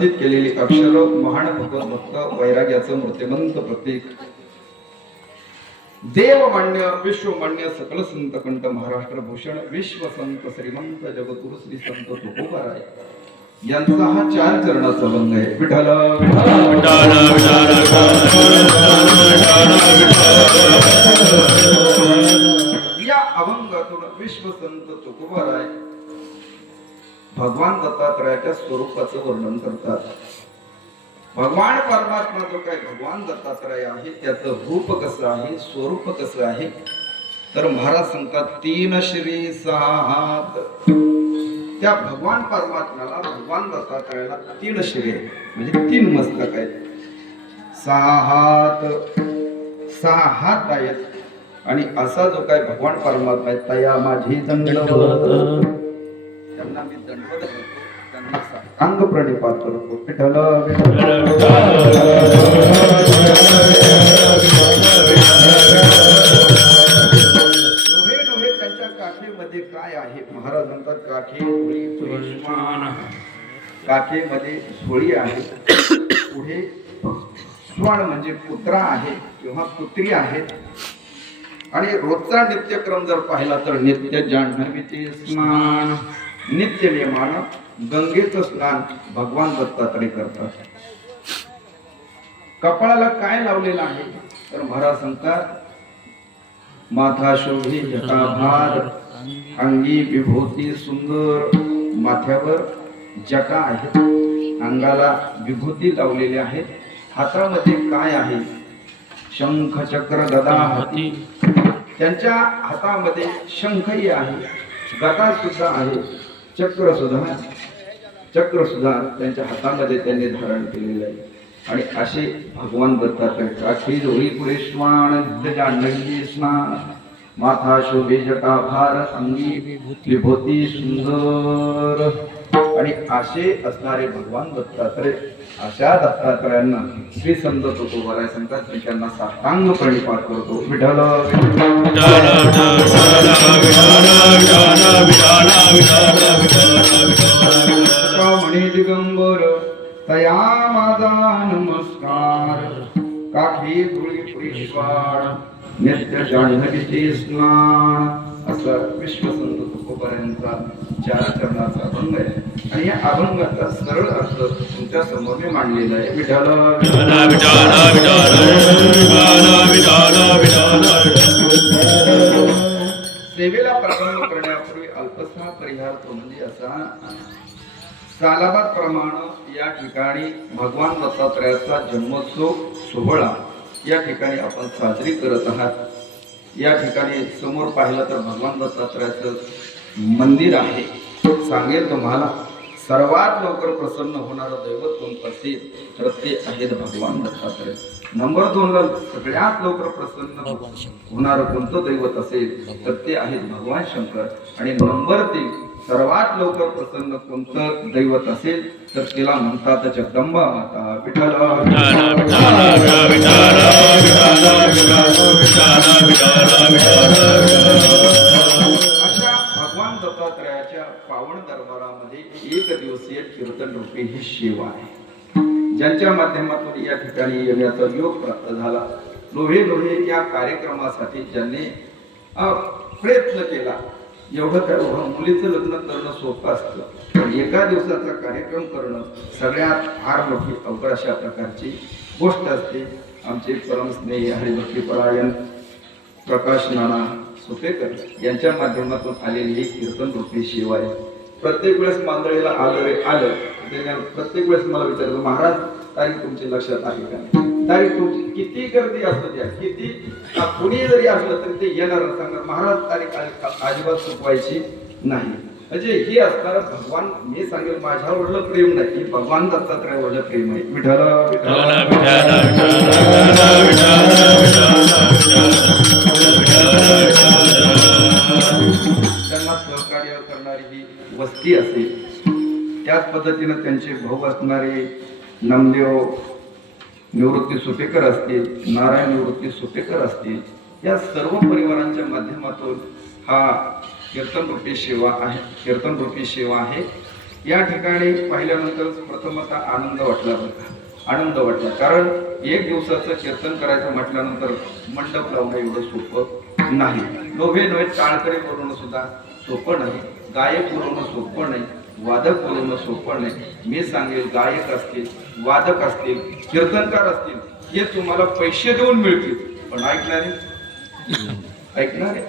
उपस्थित केलेली अक्षर महान भगवत भक्त वैराग्याचं मूर्तिमंत प्रतीक. देव देवमान्य विश्वमान्य सकल संत कंठ महाराष्ट्र भूषण विश्व संत श्रीमंत जगगुरु श्री संत तुकोबाराय यांचा हा चार चरणाचा बंग आहे. विठ्ठल विठ्ठल. या अभंगातून विश्व संत तुकोबाराय भगवान दत्तात्रयाच्या स्वरूपाचं वर्णन करतात. भगवान परमात्मा जो काय भगवान दत्तात्रय आहे त्याचं रूप कसं आहे स्वरूप कसं आहे? तर महाराज सांगतात तीन श्री सहा त्या भगवान परमात्म्याला भगवान दत्तात्रयाला तीन श्री आहे म्हणजे तीन मस्तक आहेत. सहा हात सहा हात आहेत. आणि असा जो काय भगवान परमात्मा आहे तया माझी दंडवत. मी दंडवत करतो त्यांना अंग प्रणिपात करतो विठ्ठल विठ्ठल. नव्हे नव्हे त्यांच्या काठीमध्ये काय आहे? महाराज म्हणतात काठी काठीमध्ये आहे. पुढे स्वान म्हणजे पुत्रा आहे किंवा पुत्री आहे. आणि रोजचा नित्यक्रम जर पाहिला तर नित्य जान्हवीचे स्नान. नित्य नियमानं गंगेचं स्नान भगवान दत्तात्रय करतात. कपाळाला काय लावलेलं आहे? तर महाराज सांगतात माथा शोभी जटाभार अंगी विभूती सुंदर माथ्यावर जटा आहे अंगाला विभूती लावलेली आहे. हातामध्ये काय आहे? शंख चक्र गदा हाती. त्यांच्या हातामध्ये शंखही आहे. गदा सुद्धा आहे. चक्र सुद्धा चक्र सुद्धा त्यांच्या हातामध्ये त्यांनी धारण केलेलं आहे. आणि असे भगवान दत्तात काठी डोळी पुढे स्नान माथा शोभे जटा भार अंगी विभूती सुंदर. आणि असे असणारे भगवान दत्तात्रय अशा दत्तात्रयांना श्री संत तुकोबाराय सांगतात मी त्यांना साष्टांग प्रणिपात करतो. विठल म्हणे दिगंबर तया माझा नमस्कार. काठी धुळी पुरी नित्य जान्हवीचे स्नान. असं विश्वसंत तुकोबारायांचा चार चरणाचा अभंग आहे आणि या अभंगाचा सरळ अर्थ तुमच्यासमोर मी मांडलेला आहे. विठ्ठल सेवेला प्रारंभ करण्यापूर्वी अल्पसा परिहार तो म्हणजे असा सालाबाद प्रमाण या ठिकाणी भगवान दत्तात्रयाचा जन्मोत्सव सोहळा या ठिकाणी आपण साजरी करत आहात. या ठिकाणी समोर पाहिलं तर भगवान दत्तात्रयाचं मंदिर आहे. सांगेल तुम्हाला सर्वात लवकर प्रसन्न होणारं दैवत कोणतं असेल तर ते आहेत भगवान दत्तात्रय. नंबर दोन ला सगळ्यात लवकर प्रसन्न होणारं कोणतं दैवत असेल तर ते आहेत भगवान शंकर. आणि नंबर तीन सर्वात लवकर प्रसन्न कोणतं दैवत असेल तर तिला म्हणतात जगदंबा माता विठ्ठल अशा भगवान दत्तात्रयाच्या पावन दरबारामध्ये एक दिवसीय कीर्तन रूपी ही सेवा आहे. ज्यांच्या माध्यमातून या ठिकाणी येण्याचा योग प्राप्त झाला लोहे लोहे या कार्यक्रमासाठी ज्यांनी प्रयत्न केला एवढं काय एवढं मुलीचं लग्न करणं सोपं असतं. पण एका दिवसाचा कार्यक्रम करणं सगळ्यात फार मोठी अवघड अशा प्रकारची गोष्ट असते. आमचे परमस्नेही हरिभक्तीपरायण प्रकाश नाना सुपेकर यांच्या माध्यमातून आलेली ही कीर्तन रूपी शिवाय प्रत्येक वेळेस मांदळीला आलं आलं प्रत्येक वेळेस मला विचारलं महाराज तारीख तुमच्या लक्षात आहे का? तारीख तुमची किती गर्दी असू द्या किती कुणी जरी असलं तरी ते येणार सांगणार महाराज तारीख अजिबात चुकवायची नाही. म्हणजे ही असणार भगवान मी सांगेल माझ्यावर एवढं प्रेम नाही. भगवान दत्तात्रय एवढं प्रेम आहे. त्यांना सहकार्य करणारी ही वस्ती असेल त्याच पद्धतीनं त्यांचे भाऊ असणारे नामदेव निवृत्ती सुपेकर असतील नारायण निवृत्ती सुपेकर असतील या सर्व परिवारांच्या माध्यमातून हा कीर्तन रूपी सेवा आहे कीर्तन रूपी सेवा आहे. या ठिकाणी पाहिल्यानंतर प्रथमतः आनंद वाटला होता आनंद वाटला. कारण एक दिवसाचं कीर्तन करायचं म्हटल्यानंतर मंडप लावणं एवढं सोपं नाही. लोभे नव्हे टाळकरी पुरवणं सुद्धा सोपं नाही. गायक पुरवणं सोपं नाही. वादक बोलवणं सोपं नाही मी सांगेल गायक असतील वादक असतील कीर्तनकार असतील हे तुम्हाला पैसे देऊन मिळतील पण ऐकणारे ऐकणारे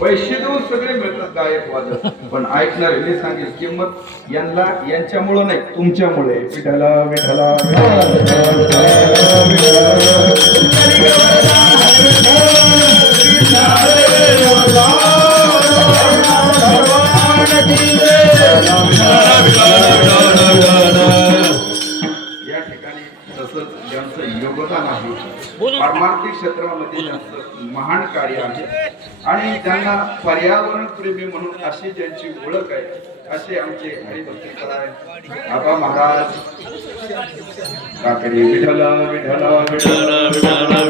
पैसे देऊन सगळे मिळतात गायक वादक पण ऐकणारे मी सांगेल किंमत यांना यांच्यामुळं नाही तुमच्यामुळे विठाला विठाला या ठिकाणी तसंच ज्यांचं योगदान आहे परमार्थिक क्षेत्रामध्ये ज्यांचं महान कार्य आहे. आणि त्यांना पर्यावरण प्रेमी म्हणून अशी ज्यांची ओळख आहे असे आमचे हरिभक्ती कराय आबा महाराज. काकडे विठला विठला विठला